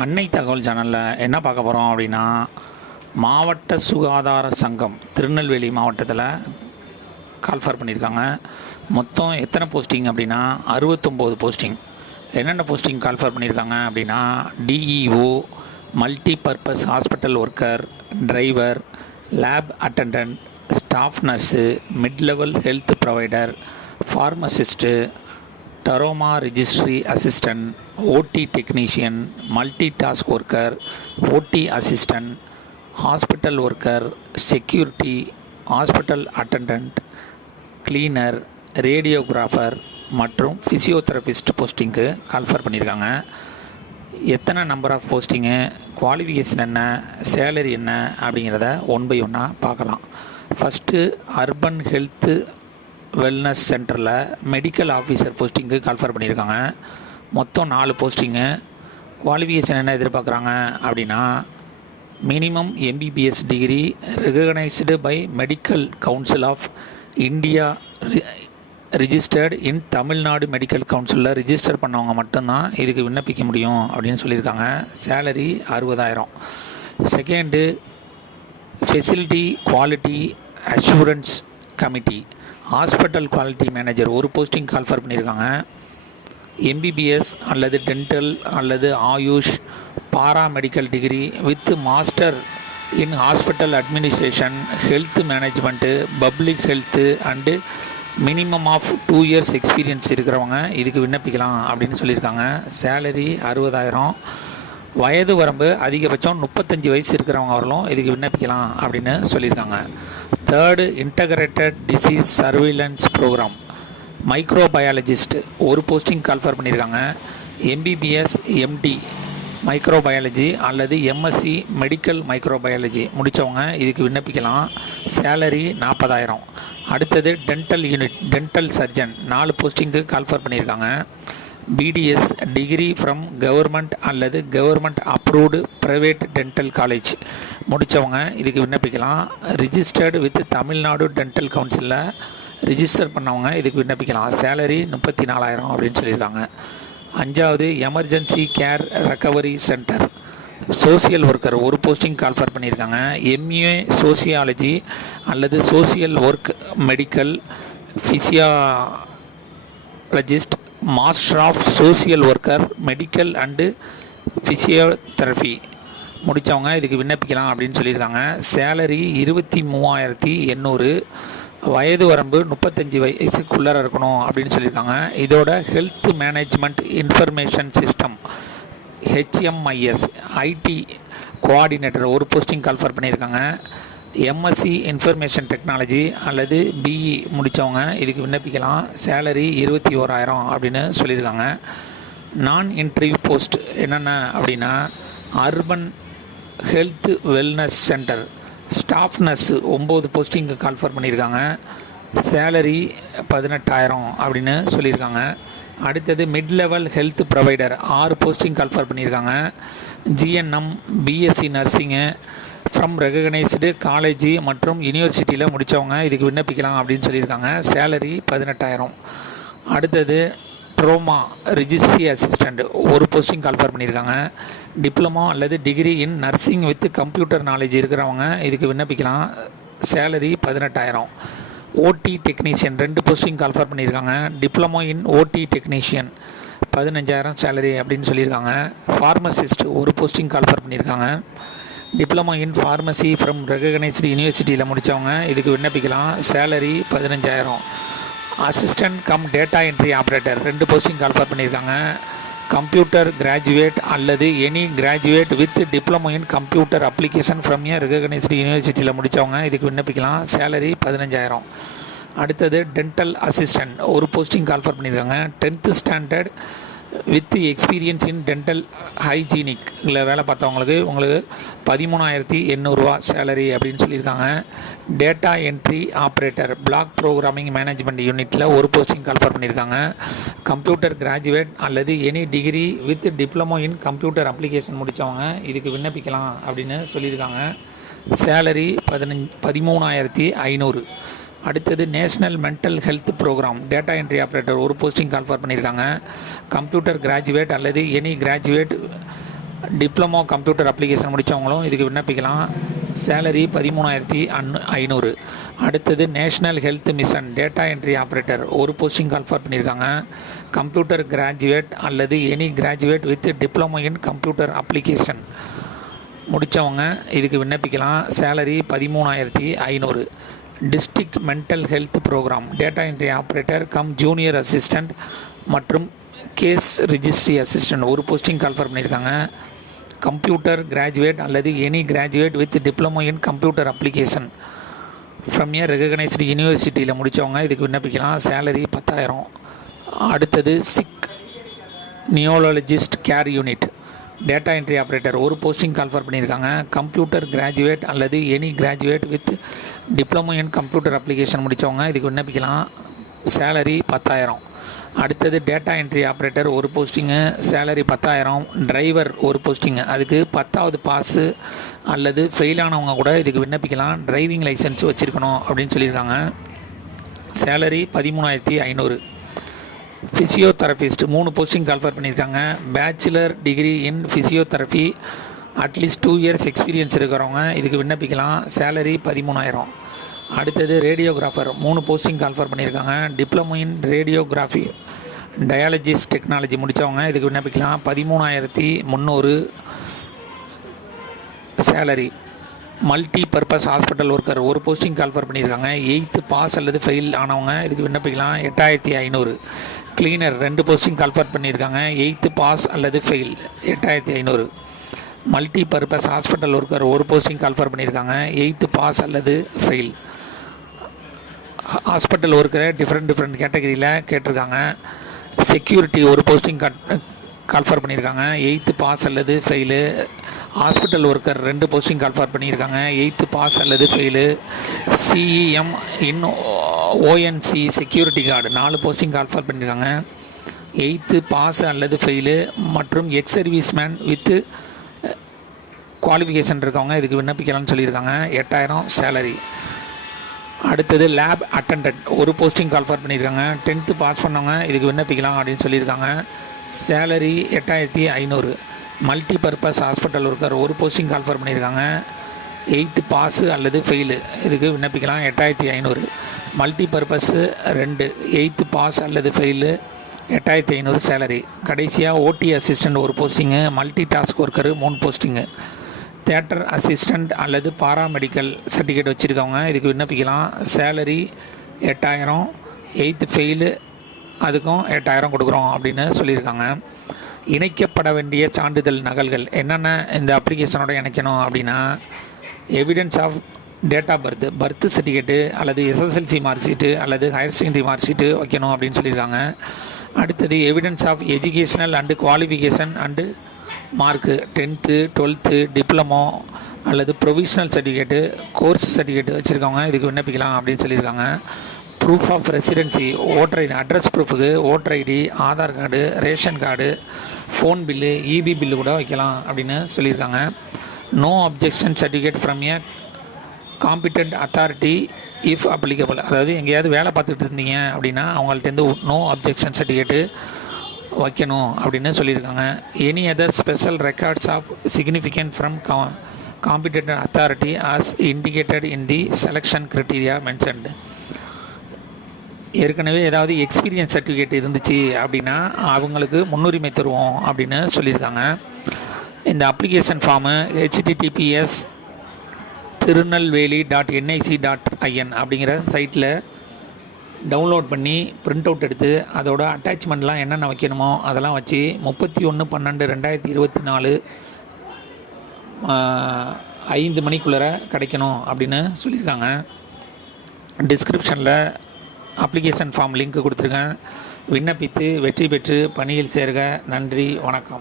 அன்னை தகவல் சேனலில் என்ன பார்க்க போகிறோம் அப்படின்னா, மாவட்ட சுகாதார சங்கம் திருநெல்வேலி மாவட்டத்தில் கால்ஃபர் பண்ணியிருக்காங்க. மொத்தம் எத்தனை போஸ்டிங் அப்படின்னா 69 போஸ்டிங். என்னென்ன போஸ்டிங் கால்ஃபர் பண்ணியிருக்காங்க அப்படின்னா, DEO, multi purpose hospital worker, driver, lab attendant, staff nurse, mid level health provider, pharmacist, trauma registry assistant, OT technician, multi task worker, OT assistant, hospital worker, security, hospital attendant, cleaner, radiographer மற்றும் physiotherapist போஸ்டிங்க்கு call for பண்ணியிருக்காங்க. எத்தனை number of posting, qualification என்ன, salary என்ன அப்படிங்கிறத one by ஒன்னாக பார்க்கலாம். First urban health wellness சென்டரில் மெடிக்கல் ஆஃபீஸர் போஸ்டிங்க்கு கால்ஃபர் பண்ணியிருக்காங்க. மொத்தம் 4 போஸ்டிங்கு. குவாலிஃபிகேஷன் என்ன எதிர்பார்க்குறாங்க அப்படின்னா, minimum MBBS degree recognised by Medical Council of India, registered in Tamil Nadu medical கவுன்சிலில் ரிஜிஸ்டர் பண்ணவங்க மட்டும்தான் இதுக்கு விண்ணப்பிக்க முடியும் அப்படின்னு சொல்லியிருக்காங்க. Salary 60,000. Second, facility quality assurance committee hospital quality manager ஒரு போஸ்டிங் கால்ஃபர் பண்ணியிருக்காங்க. எம்பிபிஎஸ் அல்லது டென்டல் அல்லது AYUSH paramedical degree with master in hospital administration, health management, public health and minimum of 2 years experience இருக்கிறவங்க இதுக்கு விண்ணப்பிக்கலாம் அப்படின்னு சொல்லியிருக்காங்க. சேலரி 60,000. வயது வரம்பு அதிகபட்சம் 35 வயசு இருக்கிறவங்க வரலும் இதுக்கு விண்ணப்பிக்கலாம் அப்படின்னு சொல்லியிருக்காங்க. Third, integrated disease surveillance program microbiologist ஒரு போஸ்டிங் கால்ஃபர் பண்ணியிருக்காங்க. எம்பிபிஎஸ், எம்டி மைக்ரோபயாலஜி அல்லது எம்எஸ்சி மெடிக்கல் மைக்ரோபயாலஜி முடித்தவங்க இதுக்கு விண்ணப்பிக்கலாம். சேலரி 40,000. அடுத்தது டென்டல் யூனிட் டென்டல் சர்ஜன் 4 போஸ்டிங்க்கு கால்ஃபர் பண்ணியிருக்காங்க. பிடிஎஸ் டிகிரி ஃப்ரம் கவர்மெண்ட் அல்லது government approved private dental college முடித்தவங்க இதுக்கு விண்ணப்பிக்கலாம். ரிஜிஸ்டர்டு வித் தமிழ்நாடு டென்டல் கவுன்சிலில் ரிஜிஸ்டர் பண்ணவங்க இதுக்கு விண்ணப்பிக்கலாம். சேலரி 34,000 அப்படின்னு சொல்லியிருக்காங்க. 5வது, emergency care recovery centre social worker ஒரு போஸ்டிங் கால்ஃபர் பண்ணியிருக்காங்க. எம்ஏ சோசியாலஜி அல்லது social work medical physiologist, master of social worker medical and physiotherapy முடித்தவங்க இதுக்கு விண்ணப்பிக்கலாம் அப்படின்னு சொல்லியிருக்காங்க. சேலரி 23,800. வயது வரம்பு 35 வயசுக்குள்ளே இருக்கணும் அப்படின்னு சொல்லியிருக்காங்க. இதோட health management information system HMIS ID coordinator ஒரு போஸ்டிங் கால்ஃபர் பண்ணியிருக்காங்க. எம்எஸ்சி இன்ஃபர்மேஷன் டெக்னாலஜி அல்லது பிஇ முடித்தவங்க இதுக்கு விண்ணப்பிக்கலாம். சேலரி 21,000 அப்படின்னு சொல்லியிருக்காங்க. நான் இன்டர்வியூ போஸ்ட் என்னென்ன அப்படின்னா, urban health wellness centre staff nurse 9 posting call for பண்ணியிருக்காங்க. சேலரி 18,000 அப்படின்னு சொல்லியிருக்காங்க. அடுத்தது mid level health provider 6 posting call for பண்ணியிருக்காங்க. GNM, BSc nursing from recognised college மற்றும் யூனிவர்சிட்டியில் முடித்தவங்க இதுக்கு விண்ணப்பிக்கலாம் அப்படின்னு சொல்லியிருக்காங்க. சேலரி 18,000. அடுத்தது ட்ரோமா ரிஜிஸ்ட்ரி அசிஸ்டண்ட் ஒரு போஸ்டிங் கால்ஃபர் பண்ணியிருக்காங்க. டிப்ளமோ அல்லது degree in nursing with computer knowledge இருக்கிறவங்க இதுக்கு விண்ணப்பிக்கலாம். Salary 18,000. OT technician 2 posting call for பண்ணியிருக்காங்க. Diploma in OT technician 15,000 salary அப்படின்னு சொல்லியிருக்காங்க. ஃபார்மசிஸ்ட் ஒரு போஸ்டிங் கால்ஃபர் பண்ணியிருக்காங்க. Diploma in pharmacy from recognised யூனிவர்சிட்டியில் முடித்தவங்க இதுக்கு விண்ணப்பிக்கலாம். Salary 15,000. Assistant cum data entry operator 2 posting call for பண்ணியிருக்காங்க. கம்ப்யூட்டர் கிராஜுவேட் அல்லது any graduate with diploma in computer application from a recognised யூனிவர்சிட்டியில் முடித்தவங்க இதுக்கு விண்ணப்பிக்கலாம். சேலரி 15,000. அடுத்தது டென்டல் அசிஸ்டன்ட் ஒரு போஸ்டிங் கால்ஃபர் பண்ணியிருக்காங்க. 10th standard with experience in dental hygienic வேலை பார்த்தவங்களுக்கு உங்களுக்கு 13,800 சேலரி அப்படின்னு சொல்லியிருக்காங்க. Data entry operator block programming management யூனிட்டில் ஒரு போஸ்டிங் கால்ஃபர் பண்ணியிருக்காங்க. கம்ப்யூட்டர் கிராஜுவேட் அல்லது any degree with diploma in computer application முடித்தவங்க இதுக்கு விண்ணப்பிக்கலாம் அப்படின்னு சொல்லியிருக்காங்க. சேலரி 13,500. அடுத்தது national mental health program data entry operator ஒரு போஸ்டிங் கால்ஃபர் பண்ணியிருக்காங்க. கம்ப்யூட்டர் கிராஜுவேட் அல்லது any graduate diploma computer application முடித்தவங்களும் இதுக்கு விண்ணப்பிக்கலாம். சேலரி 13,500. அடுத்தது national health mission data entry operator ஒரு போஸ்டிங் கால்ஃபர் பண்ணியிருக்காங்க. கம்ப்யூட்டர் கிராஜுவேட் அல்லது any graduate with diploma in computer application முடித்தவங்க இதுக்கு விண்ணப்பிக்கலாம். Salary 13,500. District mental health program data entry operator cum junior assistant மற்றும் கேஸ் ரிஜிஸ்ட்ரி அசிஸ்டண்ட் ஒரு posting call for பண்ணியிருக்காங்க. Computer graduate அல்லது any graduate with diploma in computer application from a recognised யூனிவர்சிட்டியில் முடித்தவங்க இதுக்கு விண்ணப்பிக்கலாம். சேலரி 10,000. அடுத்தது sick neologist care unit data entry operator ஒரு போஸ்டிங் கால்ஃபர் பண்ணியிருக்காங்க. கம்ப்யூட்டர் கிராஜுவேட் அல்லது any graduate with diploma in computer application முடித்தவங்க இதுக்கு விண்ணப்பிக்கலாம். சேலரி 10,000. அடுத்தது டேட்டா என்ட்ரி ஆப்ரேட்டர் ஒரு போஸ்டிங்கு, சேலரி 10,000. டிரைவர் ஒரு போஸ்டிங்கு, அதுக்கு 10வது பாஸு அல்லது ஃபெயிலானவங்க கூட இதுக்கு விண்ணப்பிக்கலாம். டிரைவிங் லைசன்ஸ் வச்சுருக்கணும் அப்படின்னு சொல்லியிருக்காங்க. சேலரி 13,500. ஃபிசியோதெரபிஸ்ட் 3 போஸ்டிங் கால்ஃபர் பண்ணியிருக்காங்க. Bachelor degree in physiotherapy at least 2 years experience இருக்கிறவங்க இதுக்கு விண்ணப்பிக்கலாம். சேலரி 13,000. அடுத்தது ரேடியோகிராஃபர் 3 போஸ்டிங் கால்ஃபர் பண்ணியிருக்காங்க. Diploma in radiography dialysis technology முடித்தவங்க இதுக்கு விண்ணப்பிக்கலாம். 13,300 salary. Multi purpose hospital worker ஒரு போஸ்டிங் கால்ஃபர் பண்ணியிருக்காங்க. 8th பாஸ் அல்லது ஃபெயில் ஆனவங்க இதுக்கு விண்ணப்பிக்கலாம். 8,500. கிளீனர் 2 போஸ்டிங் கால்ஃபர் பண்ணியிருக்காங்க. 8th பாஸ் அல்லது fail 8,500. Multi purpose hospital worker ஒரு போஸ்டிங் கால்ஃபர் பண்ணியிருக்காங்க. 8th பாஸ் அல்லது ஃபெயில். ஹாஸ்பிட்டல் ஒர்க்கரை டிஃப்ரெண்ட் கேட்டகரியில் கேட்டிருக்காங்க. செக்யூரிட்டி ஒரு போஸ்டிங் கால்ஃபர் பண்ணியிருக்காங்க. 8th பாஸ் அல்லது fail. Hospital worker 2 posting call for பண்ணியிருக்காங்க. 8th பாஸ் அல்லது ஃபெயிலு. சிஇஎம் இன் ஓஎன்சி செக்யூரிட்டி கார்டு 4 போஸ்டிங் கால்ஃபர் பண்ணியிருக்காங்க. 8th பாஸ் அல்லது ஃபெயிலு மற்றும் ex service man with qualification இருக்கவங்க இதுக்கு விண்ணப்பிக்கலாம்னு சொல்லியிருக்காங்க. 8,000 சேலரி. அடுத்தது லேப் அட்டண்டன்ட் ஒரு போஸ்டிங் கால்ஃபர் பண்ணியிருக்காங்க. 10th பாஸ் பண்ணவங்க இதுக்கு விண்ணப்பிக்கலாம் அப்படின்னு சொல்லியிருக்காங்க. Salary 8,500. Multi purpose hospital worker ஒரு போஸ்டிங் கால்ஃபர் பண்ணியிருக்காங்க. 8th பாஸு அல்லது ஃபெயிலு இதுக்கு விண்ணப்பிக்கலாம். 8,500. மல்டி பர்பஸ்ஸு 2, 8th பாஸ் அல்லது ஃபெயிலு 8,500 சேலரி. கடைசியாக ஓடி அசிஸ்டண்ட் ஒரு posting, multi task worker 3 posting. Theatre assistant அல்லது பாராமெடிக்கல் சர்டிஃபிகேட் வச்சுருக்கவங்க இதுக்கு விண்ணப்பிக்கலாம். சேலரி 8,000. 8th ஃபெயிலு அதுக்கும் 8,000 கொடுக்குறோம் அப்படின்னு சொல்லியிருக்காங்க. இணைக்கப்பட வேண்டிய சான்றிதழ் நகல்கள் என்னென்ன இந்த அப்ளிகேஷனோட இணைக்கணும் அப்படின்னா, evidence of date of birth certificate அல்லது எஸ்எஸ்எல்சி மார்க் ஷீட்டு அல்லது ஹையர் செகண்டரி மார்க் ஷீட்டு வைக்கணும் அப்படின்னு சொல்லியிருக்காங்க. அடுத்தது evidence of educational and qualification and mark 10th 12th diploma அல்லது ப்ரொவிஷ்னல் சர்டிஃபிகேட்டு கோர்ஸ் சர்டிஃபிகேட்டு வச்சுருக்கவங்க இதுக்கு விண்ணப்பிக்கலாம் அப்படின்னு சொல்லியிருக்காங்க. Proof of residency voter ID address ப்ரூஃபுக்கு voter ID, Aadhaar card, ration card, phone bill, EB bill கூட வைக்கலாம் அப்படின்னு சொல்லியிருக்காங்க. No objection certificate from a competent authority if applicable, அதாவது எங்கேயாவது வேலை பார்த்துட்டு இருந்தீங்க அப்படின்னா அவங்கள்ட்டேருந்து நோ அப்ஜெக்ஷன் சர்டிஃபிகேட்டு வைக்கணும் அப்படின்னு சொல்லியிருக்காங்க. Any other special records of significant from competent authority as indicated in the selection criteria mentioned. ஏற்கனவே ஏதாவது எக்ஸ்பீரியன்ஸ் சர்டிஃபிகேட் இருந்துச்சு அப்படின்னா அவங்களுக்கு முன்னுரிமை தருவோம் அப்படின்னு சொல்லியிருக்காங்க. இந்த அப்ளிகேஷன் ஃபார்மு https://tirunelveli.nic.in அப்படிங்கிற சைட்டில் டவுன்லோட் பண்ணி பிரிண்ட் அவுட் எடுத்து அதோட அட்டாச்மெண்ட்லாம் என்னென்ன வைக்கணுமோ அதெல்லாம் வச்சு 31/12/2024 5 மணிக்குள்ளே கிடைக்கணும் அப்படின்னு சொல்லியிருக்காங்க. டிஸ்கிரிப்ஷனில் அப்ளிகேஷன் ஃபார்ம் லிங்க் கொடுத்துருக்கேன். விண்ணப்பித்து வெற்றி பெற்று பணியில் சேர்க. நன்றி, வணக்கம்.